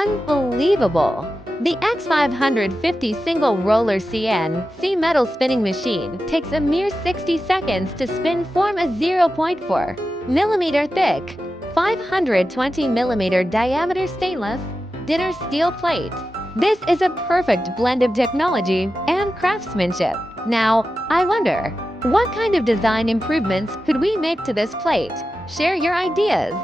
Unbelievable! The X550 single roller CNC metal spinning machine takes a mere 60 seconds to spin form a 0.4 millimeter thick, 520 millimeter diameter stainless dinner steel plate. This is a perfect blend of technology and craftsmanship. Now, I wonder, what kind of design improvements could we make to this plate? Share your ideas.